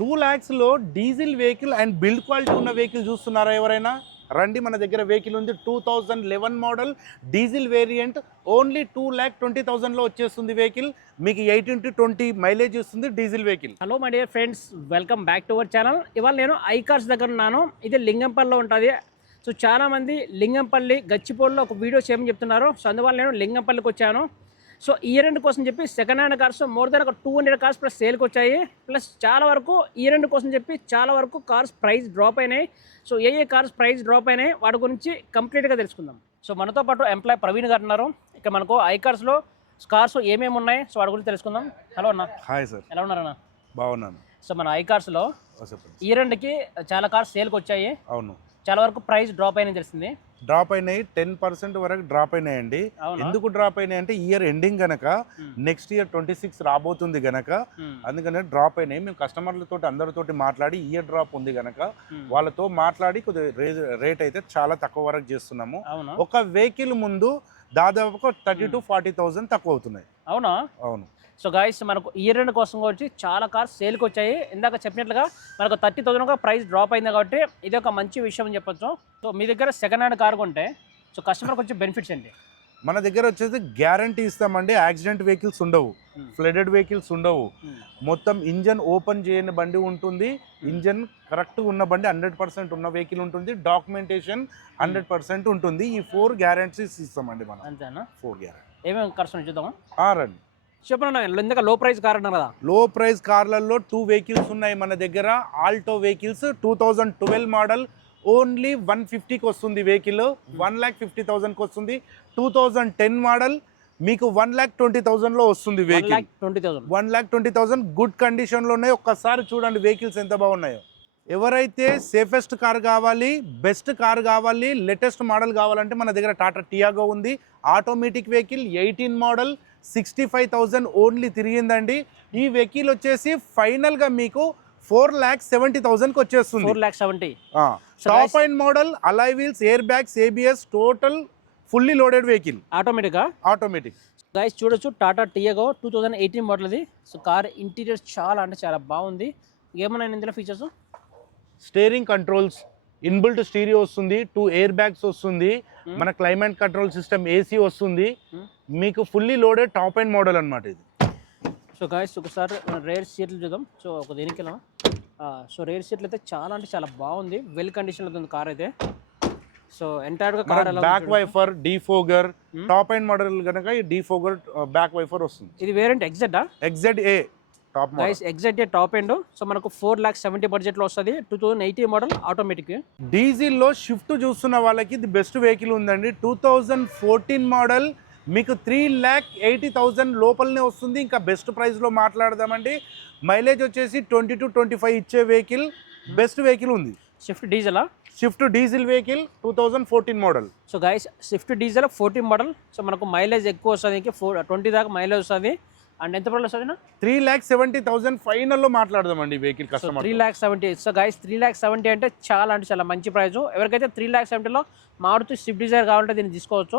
2 lakhs లో diesel vehicle and build quality ఉన్న vehicle చూస్తున్నారా ఎవరైనా? రండి, మన దగ్గర వెహికల్ ఉంది. 2011 మోడల్ డీజిల్ వేరియంట్. ఓన్లీ 2,20,000లో వచ్చేస్తుంది వెహికల్. మీకు 18 to 20 మైలేజ్ ఇస్తుంది diesel vehicle. Hello my dear friends, welcome back to our channel. ఇవాళ నేను ఐకార్స్ దగ్గర ఉన్నాను. ఇది లింగంపల్లిలో ఉంటుంది. సో చాలామంది లింగంపల్లి గచ్చిపోల్లో ఒక వీడియో చేయమని చెప్తున్నారు. సో అందువల్ల నేను లింగంపల్లికి వచ్చాను. సో ఇయర్ ఎండ్ కోసం చెప్పి second hand cars more than ఒక 200 కార్స్ ప్లస్ సేల్కి వచ్చాయి. ప్లస్ చాలా వరకు ఇయర్ ఎండ్ కోసం చెప్పి చాలా వరకు కార్స్ ప్రైస్ డ్రాప్ అయినాయి. సో ఏ కార్స్ ప్రైస్ డ్రాప్ అయినాయి వాటి గురించి కంప్లీట్గా తెలుసుకుందాం. సో మనతో పాటు ఎంప్లాయ్ ప్రవీణ్ గారు ఉన్నారు. ఇక మనకు ఐకార్స్లో కార్స్ ఏమేమి ఉన్నాయి సో వాటి గురించి తెలుసుకుందాం. హలో అన్న. హాయ్ సార్, ఎలా ఉన్నారన్న? బాగున్నాను. సో మన ఐకార్స్లో ఇయర్ ఎండ్కి చాలా కార్స్ సేల్కి వచ్చాయి. అవును, చాలా వరకు ప్రైస్ డ్రాప్ అయినా తెలిసింది. డ్రాప్ అయినాయి, 10% వరకు డ్రాప్ అయినాయండి. ఎందుకు డ్రాప్ అయినాయి అంటే ఇయర్ ఎండింగ్ గనక నెక్స్ట్ ఇయర్ 26 రాబోతుంది గనక అందుకనే డ్రాప్ అయినాయి. మేము కస్టమర్లతో అందరితోటి మాట్లాడి ఇయర్ డ్రాప్ ఉంది గనక వాళ్ళతో మాట్లాడి కొద్దిగా రేట్ అయితే చాలా తక్కువ వరకు చేస్తున్నాము. ఒక వెహికల్ ముందు దాదాపు 30,000 to 40,000 తక్కువ అవుతున్నాయి. అవునా? అవును. సో గైస్, మనకు ఇయర్ ఎండ్ కోసం వచ్చి చాలా కార్స్ సేల్కి వచ్చాయి. ఇందాక చెప్పినట్లుగా మనకు 30,000 ప్రైస్ డ్రాప్ అయింది కాబట్టి ఇది ఒక మంచి విషయం అని చెప్పొచ్చు. సో మీ దగ్గర సెకండ్ హ్యాండ్ కార్ కొంటే సో కస్టమర్కి వచ్చే బెనిఫిట్స్ ఏంటి? మన దగ్గర వచ్చేసి గ్యారంటీ ఇస్తామండి. యాక్సిడెంట్ వెహికల్స్ ఉండవు, ఫ్లడెడ్ వెహికల్స్ ఉండవు. మొత్తం ఇంజన్ ఓపెన్ చేయని బండి ఉంటుంది. ఇంజన్ కరెక్ట్గా ఉన్న బండి 100% ఉన్న వెహికల్ ఉంటుంది. డాక్యుమెంటేషన్ 100% ఉంటుంది. ఈ 4 గ్యారంటీస్ ఇస్తామండి మనం. అంతేనా? 4 గ్యారంటీ. ఏమేమి కార్స్ చూద్దామా? రండి. చెప్పండి. ఎందుకంటే లో ప్రైస్ కార్ అన్నారు కదా. లో ప్రైస్ కార్లలో 2 వెహికల్స్ ఉన్నాయి మన దగ్గర. ఆల్టో వెహికల్స్ 2012 మోడల్ ఓన్లీ 150కి వస్తుంది వెహికల్. 1,50,000కి వస్తుంది. 2010 మోడల్ మీకు 1,20,000లో వస్తుంది వెహికల్. 1,20,000 గుడ్ కండిషన్లో ఉన్నాయి. ఒక్కసారి చూడండి వెహికల్స్ ఎంత బాగున్నాయో. ఎవరైతే సేఫెస్ట్ కార్ కావాలి, బెస్ట్ కార్ కావాలి, లేటెస్ట్ మోడల్ కావాలంటే మన దగ్గర టాటా టియాగో ఉంది. ఆటోమేటిక్ వెహికల్ 18 మోడల్ 65,000 ఓన్లీ తిరిగిందండి. ఈ వెహికల్ వచ్చేసి ఫైనల్గా మీకు 4,70,000కి వచ్చేస్తుంది. 4,70,000. Top and model, alloy wheels, air bags, ABS, total fully loaded vehicle. Automatic guys చూడొచ్చు, టాటా టియాగో 2018 మోడల్ ఇది. సో కార్ ఇంటీరియర్ చాలా అంటే చాలా బాగుంది. ఏమన్నా ఇందులో features? Steering controls, inbuilt stereo వస్తుంది, 2 ఎయిర్ బ్యాగ్స్ వస్తుంది, మన క్లైమేట్ కంట్రోల్ సిస్టమ్ ఏసీ వస్తుంది. మీకు fully loaded top and model అనమాట ఇది. సో గాయస్ ఒకసారి రేర్ సీట్లు చూద్దాం. సో ఒక దేనికి వెళ్ళాం. సో రేర్ సీట్లు అయితే చాలా అంటే చాలా బాగుంది. వెల్ కండిషన్లో ఉంది కార్ అయితే. సో ఎంటైర్గా car back wiper, defogger, top and model కనుక ఈ డీఫోగర్ బ్యాక్ వైఫర్ వస్తుంది. ఇది variant XZ A top guys, exact top end. So మనకు 4,70,000 బడ్జెట్లో వస్తుంది. 2018 మోడల్ ఆటోమేటిక్. డీజిల్లో షిఫ్ట్ చూస్తున్న వాళ్ళకి ఇది బెస్ట్ వెహికల్ ఉందండి. 2014 మోడల్ మీకు 3,80,000 లోపలనే వస్తుంది. ఇంకా బెస్ట్ ప్రైస్లో మాట్లాడదామండి. మైలేజ్ వచ్చేసి 20 to 25 ఇచ్చే వెహికల్, బెస్ట్ వెహికల్ ఉంది. Swift diesel vehicle 2014 model. So guys, Swift diesel 14 model. So మనకు మైలేజ్ ఎక్కువ వస్తుంది, 20 దాకా మైలేజ్ వస్తుంది. అండ్ ఎంత ప్రైస్ వస్తుంది? 3,70,000 ఫైనల్లో మాట్లాడదామండి వెహికల్ కస్టమర్. 3,70,000. సో గైస్ 3,70,000 అంటే చాలా అంటే చాలా మంచి ప్రైస్. ఎవరికైతే 3,70,000లో మారుతి స్విఫ్ట్ డిజైర్ కావాలంటే దీన్ని తీసుకోవచ్చు.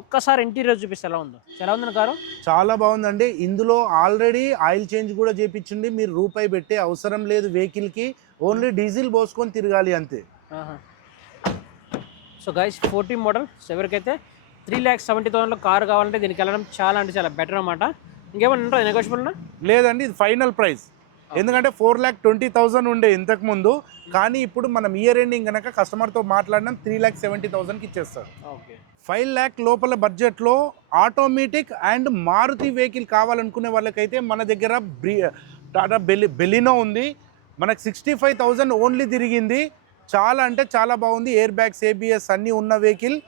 ఒక్కసారి ఇంటీరియర్ చూపిస్తే ఎలా ఉందో. ఎలా ఉందని కారు? చాలా బాగుందండి. ఇందులో ఆల్రెడీ ఆయిల్ చేంజ్ కూడా చేయించింది. మీరు రూపాయి పెట్టే అవసరం లేదు వెహికల్కి. ఓన్లీ డీజిల్ పోసుకొని తిరగాలి అంతే. So guys 14 model. సో ఎవరికైతే 3,70,000లో కారు కావాలంటే దీనికి వెళ్ళడం చాలా అంటే చాలా బెటర్ అనమాట. ఇంకేమన్నా ఉంటుంది నెగోషియబుల్? లేదండి, ఇది ఫైనల్ ప్రైస్. ఎందుకంటే 4,20,000 ఉండే ఇంతకు ముందు, కానీ ఇప్పుడు మనం ఇయర్ ఎండింగ్ కనుక కస్టమర్తో మాట్లాడినాం 3,70,000కి ఇచ్చేస్తారు. ఓకే. 5 lakh లోపల బడ్జెట్లో ఆటోమేటిక్ అండ్ మారుతి వెహికల్ కావాలనుకునే వాళ్ళకైతే మన దగ్గర టాటా బెలినో ఉంది. మనకు 65,000 ఓన్లీ తిరిగింది. చాలా అంటే చాలా బాగుంది. ఎయిర్ బ్యాగ్స్, ఏబిఎస్ అన్నీ ఉన్న vehicle,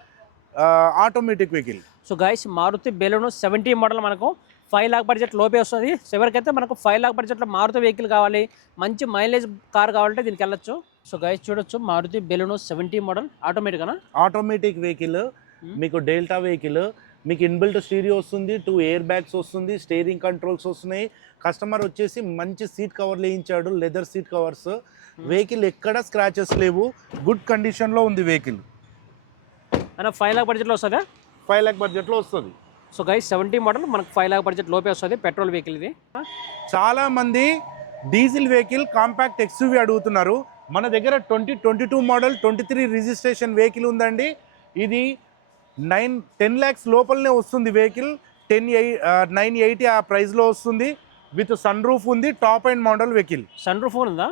automatic vehicle. So guys Maruti Baleno 70 model మనకు 5 lakh బడ్జెట్ లోపే వస్తుంది. సో ఎవరికైతే మనకు 5 lakh బడ్జెట్లో మారుతి వెహికల్ కావాలి, మంచి మైలేజ్ కార్ కావాలంటే దీనికి వెళ్ళొచ్చు. సో గైస్ చూడొచ్చు, Maruti Baleno 70 model automatic vehicle. మీకు డెల్టా వెహికల్, మీకు ఇన్బిల్ట్ స్టీరియో వస్తుంది, 2 ఎయిర్ బ్యాగ్స్ వస్తుంది, స్టీరింగ్ కంట్రోల్స్ వస్తున్నాయి. కస్టమర్ వచ్చేసి మంచి సీట్ కవర్లు వేయించాడు, లెదర్ సీట్ కవర్స్. వెహికల్ ఎక్కడ స్క్రాచెస్ లేవు, గుడ్ కండిషన్లో ఉంది వెహికల్. 5 lakh బడ్జెట్లో వస్తుందా? 5 lakh బడ్జెట్లో వస్తుంది. సో గైస్ 70 మోడల్ మనకు 5 lakh బడ్జెట్ లోపే వస్తుంది. పెట్రోల్ వెహికల్ ఇది. చాలా మంది డీజిల్ వెహికల్ కాంపాక్ట్ ఎక్స్యూవీ అడుగుతున్నారు. మన దగ్గర 2022 మోడల్ 23 రిజిస్ట్రేషన్ వెహికల్ ఉందండి. ఇది 10 lakhs లోపలనే వస్తుంది వెహికల్. 980 ఆ ప్రైస్లో వస్తుంది. విత్ సన్ రూఫ్ ఉంది. Top and model vehicle. Sun roof ఉందా?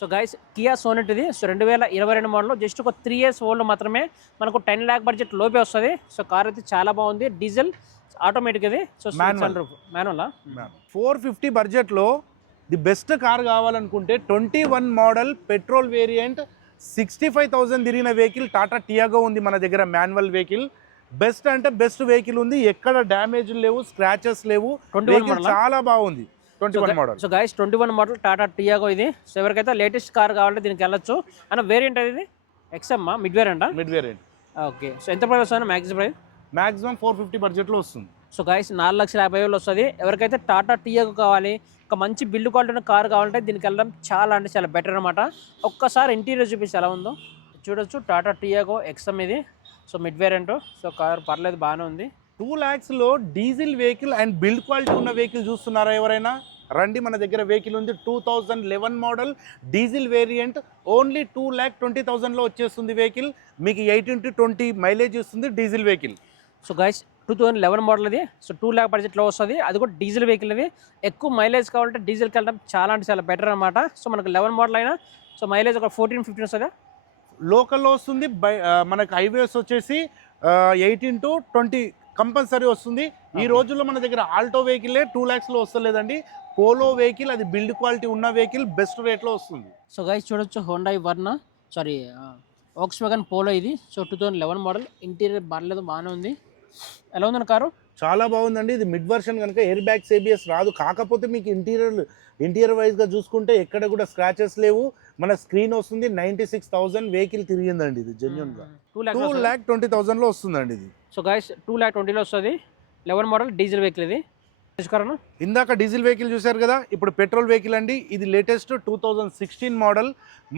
సో గైస్ కియా సోనెట్ ఇది. సో 2022 మోడల్, జస్ట్ ఒక 3 years ఓల్డ్ మాత్రమే. మనకు 10 lakh బడ్జెట్ లోపే వస్తుంది. సో కార్ అయితే చాలా బాగుంది. డీజిల్, ఆటోమేటిక్ ఇది. So sun roof manual. 450 బడ్జెట్లో ది బెస్ట్ కార్ కావాలనుకుంటే 21 మోడల్ పెట్రోల్ వేరియంట్ 65,000 తిరిగిన వెహికల్ టాటా టియాగో ఉంది మన దగ్గర. మాన్యువల్ వెహికల్ బెస్ట్ అంటే బెస్ట్ వెహికల్ ఉంది. ఎక్కడ డ్యామేజ్ లేవు, స్క్రాచెస్ లేవు. చాలా బాగుంది. 21 model. So guys 21 model Tata Tiago ఇది. సో ఎవరికైతే లేటెస్ట్ కార్ కావాలంటే దీనికి వెళ్ళొచ్చు. అన్న వేరియంట్ ఇది XM mid variant. Mid variant. Okay. So ఎంత ప్రైస్ వస్తుంది మ్యాక్సిమం ప్రైస్? మ్యాక్సిమం 450 బడ్జెట్లో వస్తుంది. సో గైస్ 4,50,000 వస్తుంది. ఎవరికైతే టాటా టియాగో కావాలి, ఒక మంచి బిల్డ్ క్వాలిటీ ఉన్న కార్ కావాలంటే దీనికి వెళ్ళడం చాలా అంటే చాలా బెటర్ అనమాట. ఒక్కసారి ఇంటీరియర్ చూపిస్తే ఎలా ఉందో చూడొచ్చు. టాటా టియాగో ఎక్స్ఎమ్ ఇది. So mid variant. So car పర్లేదు, బాగానే ఉంది. 2 lakhsలో diesel vehicle and build quality ఉన్న వెహికల్ చూస్తున్నారా ఎవరైనా? రండి, మన దగ్గర వెహికల్ ఉంది. 2011 మోడల్ డీజిల్ వేరియంట్. ఓన్లీ 2,20,000లో వచ్చేస్తుంది వెహికల్. మీకు 18 to 20 మైలేజ్ ఇస్తుంది diesel vehicle. So guys 2011 model ఇది. సో 2 lakh బడ్జెట్లో వస్తుంది. అది కూడా డీజిల్ వెహికల్ ఇది. ఎక్కువ మైలేజ్ కావాలంటే డీజిల్కి వెళ్ళడం చాలా అంటే చాలా బెటర్ అనమాట. సో మనకు 11 మోడల్ అయినా సో మైలేజ్ ఒక 14-15 వస్తుందా? లోకల్లో వస్తుంది. మనకు హైవేస్ వచ్చేసి 18 to 20 కంపల్సరీ వస్తుంది. ఈ రోజుల్లో మన దగ్గర ఆల్టో వెహికలే 2 lakhsలో వస్తలేదండి. పోలో వెహికల్, అది బిల్డ్ క్వాలిటీ ఉన్న వెహికల్ బెస్ట్ రేట్లో వస్తుంది. సో గైస్ చూడొచ్చు Honda Verna, sorry Volkswagen Polo ఇది. So 2011 model. ఇంటీరియర్ పర్లేదు, బాగానే ఉంది. ఎలా ఉందని కారు? చాలా బాగుందండి. ఇది మిడ్ వర్షన్ కనుక ఎయిర్ బ్యాగ్స్ ABS రాదు. కాకపోతే మీకు ఇంటీరియర్ వైజ్గా చూసుకుంటే ఎక్కడ కూడా స్క్రాచెస్ లేవు. మన స్క్రీన్ వస్తుంది. 96,000 వెహికల్ తిరిగిందండి. ఇది జెన్యున్గా 2,20,000లో వస్తుందండి ఇది. సో గైస్ 2,20,000లో వస్తుంది. 11 మోడల్ డీజిల్ వెహికల్ ఇది. ఇందాక డీజిల్ వెహికల్ చూశారు కదా, ఇప్పుడు పెట్రోల్ వెహికల్ అండి. ఇది లేటెస్ట్ 2016 మోడల్.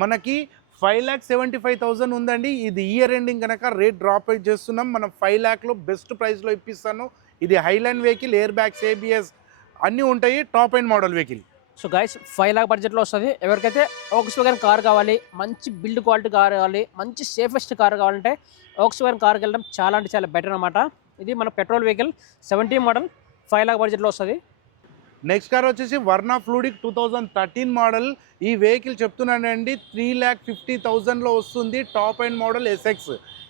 మనకి 5,75,000 ఉందండి. ఇది ఇయర్ ఎండింగ్ కనుక రేట్ డ్రాప్ చేస్తున్నాం. మనం 5 lakhలో బెస్ట్ ప్రైస్లో ఇప్పిస్తాను. ఇది highline vehicle, air bags, ABS అన్నీ ఉంటాయి. Top and model vehicle. So guys 5 lakh బడ్జెట్లో వస్తుంది. ఎవరికైతే వోక్స్‌వ్యాగన్ కార్ కావాలి, మంచి బిల్డ్ క్వాలిటీ కార్ కావాలి, మంచి సేఫెస్ట్ కార్ కావాలంటే వోక్స్‌వ్యాగన్ కార్కి వెళ్ళడం చాలా అంటే చాలా బెటర్ అనమాట. ఇది మన పెట్రోల్ వెహికల్ 17 మోడల్ 5 lakh బడ్జెట్లో వస్తుంది. నెక్స్ట్ కార్ వచ్చేసి వర్నా ఫ్లూడిక్ 2013 మోడల్. ఈ వెహికల్ చెప్తున్నానండి 3,50,000లో వస్తుంది. Top and model SX,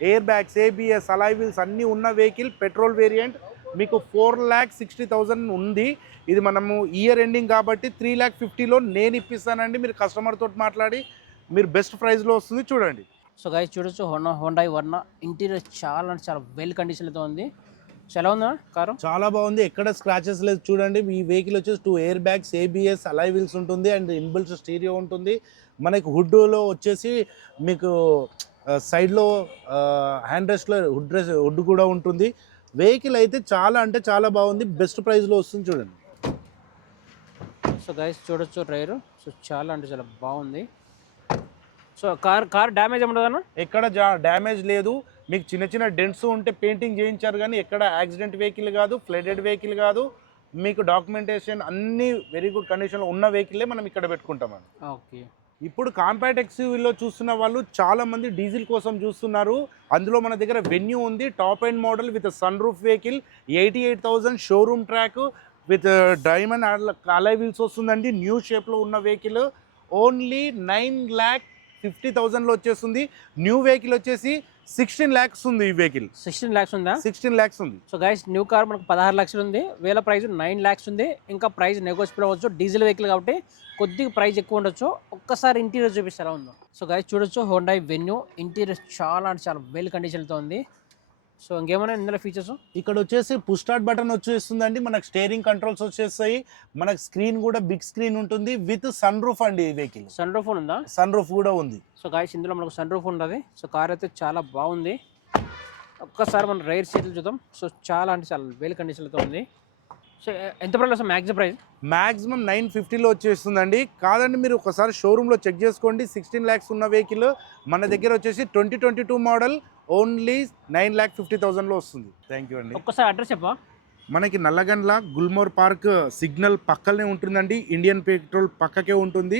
air bags, ABS, alloy wheels అన్నీ ఉన్న వెహికల్. Petrol variant. మీకు 4,60,000 ఉంది. ఇది మనము ఇయర్ ఎండింగ్ కాబట్టి 3,50,000లో నేను ఇప్పిస్తానండి. మీరు కస్టమర్తో మాట్లాడి మీరు బెస్ట్ ప్రైస్లో వస్తుంది, చూడండి. సో గైస్ చూడొచ్చు హోండా వర్నా. ఇంటీరియర్ చాలా అంటే చాలా వెల్ కండిషన్తో ఉంది. సో ఎలా ఉందా కారు? చాలా బాగుంది. ఎక్కడ స్క్రాచెస్ లేదు, చూడండి. ఈ వెహికల్ వచ్చేసి 2 air bags, ABS, alloy wheels ఉంటుంది అండ్ ఇన్బిల్ట్ స్టీరియో ఉంటుంది. మనకి హుడ్లో వచ్చేసి మీకు సైడ్లో హ్యాండ్ రెస్ట్లో హుడ్ కూడా ఉంటుంది. వెహికల్ అయితే చాలా అంటే చాలా బాగుంది. బెస్ట్ ప్రైస్లో వస్తుంది, చూడండి. సో గైస్ చూడొచ్చు టైరు. సో చాలా అంటే చాలా బాగుంది. సో కార్ డ్యామేజ్ ఏముండదన్నా? ఎక్కడ డ్యామేజ్ లేదు. మీకు చిన్న చిన్న డెంట్స్ ఉంటే పెయింటింగ్ చేయించారు, కానీ ఎక్కడ యాక్సిడెంట్ వెహికల్ కాదు, ఫ్లడెడ్ వెహికల్ కాదు. మీకు డాక్యుమెంటేషన్ అన్నీ వెరీ గుడ్ కండిషన్లో ఉన్న వెహికల్లే మనం ఇక్కడ పెట్టుకుంటామండి. ఓకే. ఇప్పుడు కాంపాక్ట్ ఎక్స్యూవీలో చూస్తున్న వాళ్ళు చాలామంది డీజిల్ కోసం చూస్తున్నారు. అందులో మన దగ్గర వెన్యూ ఉంది. Top and model with sun roof vehicle. 88,000 showroom track with diamond alloy wheels వస్తుందండి. న్యూ షేప్లో ఉన్న వెహికల్. ఓన్లీ 9,50,000లో వచ్చేస్తుంది. న్యూ వెహికల్ వచ్చేసి 16 lakhs ఉంది. ఈ వెహికల్ 16 lakhs ఉందా? 16 lakhs ఉంది. సో గైస్ న్యూ కార్ మనకు 16 లక్షలు ఉంది. వేల ప్రైస్ 9 lakhs ఉంది. ఇంకా ప్రైస్ నెగోషియబుల్ అవ్వచ్చు. డీజిల్ వెహికల్ కాబట్టి కొద్దిగా ప్రైస్ ఎక్కువ ఉండొచ్చు. ఒక్కసారి ఇంటీరియర్ చూపిస్తారా ఉందో. సో గైస్ చూడొచ్చు హోండా వెన్యూ. ఇంటీరియర్ చాలా అంటే చాలా వెల్ కండిషన్తో ఉంది. సో ఇంకేమైనా ఇందులో ఫీచర్స్? ఇక్కడ వచ్చేసి పుష్ స్టార్ట్ బటన్ వచ్చేస్తుందండి. మనకు స్టీరింగ్ కంట్రోల్స్ వచ్చేస్తాయి. మనకు స్క్రీన్ కూడా బిగ్ స్క్రీన్ ఉంటుంది విత్ సన్ రూఫ్ అండి. ఈ వెహికల్ సన్ రూఫ్ ఉందా? సన్ రూఫ్ కూడా ఉంది. సో గాయస్ ఇందులో మనకు సన్ రూఫ్ ఉంటుంది. సో కార్ అయితే చాలా బాగుంది. ఒక్కసారి మనం రైర్ సీట్లు చూద్దాం. సో చాలా అంటే చాలా వెల్ కండిషన్తో ఉంది. సో ఎంత ప్రైస్ మ్యాక్సిమం ప్రైస్? మ్యాక్సిమం 950లో వచ్చేస్తుందండి. కాదండి, మీరు ఒకసారి షోరూంలో చెక్ చేసుకోండి. 16 lakhs ఉన్న వెహికల్ మన దగ్గర వచ్చేసి 2022 మోడల్ ఓన్లీ 9,50,000లో వస్తుంది. థ్యాంక్ యూ అండి. ఒక్కసారి అడ్రస్ చెప్పా. మనకి నల్లగండ్ల గుల్మోర్ పార్క్ సిగ్నల్ పక్కనే ఉంటుందండి. ఇండియన్ పెట్రోల్ పక్కకే ఉంటుంది.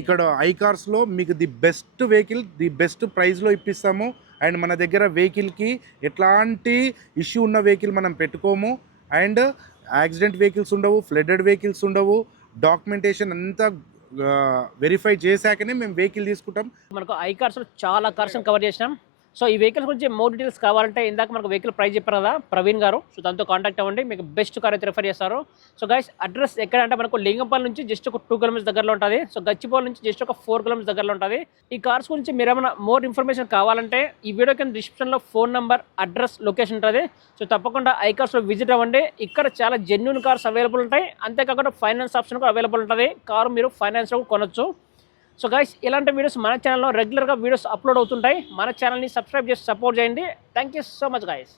ఇక్కడ ఐకార్స్లో మీకు the best vehicle, the best ప్రైస్లో ఇప్పిస్తాము. అండ్ మన దగ్గర వెహికల్కి ఎట్లాంటి ఇష్యూ ఉన్న వెహికల్ మనం పెట్టుకోము. అండ్ యాక్సిడెంట్ వెహికల్స్ ఉండవు, ఫ్లడెడ్ వెహికల్స్ ఉండవు. డాక్యుమెంటేషన్ అంతా వెరిఫై చేశాకనే మేము వెహికల్ తీసుకుంటాం. మనకు ఐకార్స్లో చాలా కార్స్ కవర్ చేసినాం. సో ఈ వెహికల్స్ గురించి మోర్ డీటెయిల్స్ కావాలంటే ఇందాక మనకు వెహికల్ ప్రైస్ చెప్పారు కదా ప్రవీణ్ గారు. సో దాంతో కాంటాక్ట్ అవ్వండి, మీకు బెస్ట్ కార్ అయితే రిఫర్ చేస్తారు. సో గైస్ అడ్రస్ ఎక్కడ అంటే మనకు లింగంపల్లి నుంచి జస్ట్ ఒక 2 కిలోమీటర్స్ దగ్గరలో ఉంటుంది. సో గచ్చిపోల్ నుంచి జస్ట్ ఒక 4 కిలోమీటర్స్ దగ్గరలో ఉంటుంది. ఈ కార్స్ గురించి మీరు ఏమైనా మోర్ ఇన్ఫర్మేషన్ కావాలంటే ఈ వీడియో కింద డిస్క్రిప్షన్లో ఫోన్ నెంబర్, అడ్రస్, లొకేషన్ ఉంటుంది. సో తప్పకుండా ఐకార్స్లో విజిట్ అవ్వండి. ఇక్కడ చాలా జెన్యూన్ కార్స్ అవైలబుల్ ఉంటాయి. అంతేకాకుండా ఫైనాన్స్ ఆప్షన్ కూడా అవైలబుల్ ఉంటుంది. కారు మీరు ఫైనాన్స్లో కొనొచ్చు. సో గైస్ ఇలాంటి వీడియోస్ మన ఛానల్లో రెగ్యులర్గా వీడియోస్ అప్లోడ్ అవుతుంటాయి. మన ఛానల్ని సబ్స్క్రైబ్ చేసి సపోర్ట్ చేయండి. Thank you so much guys.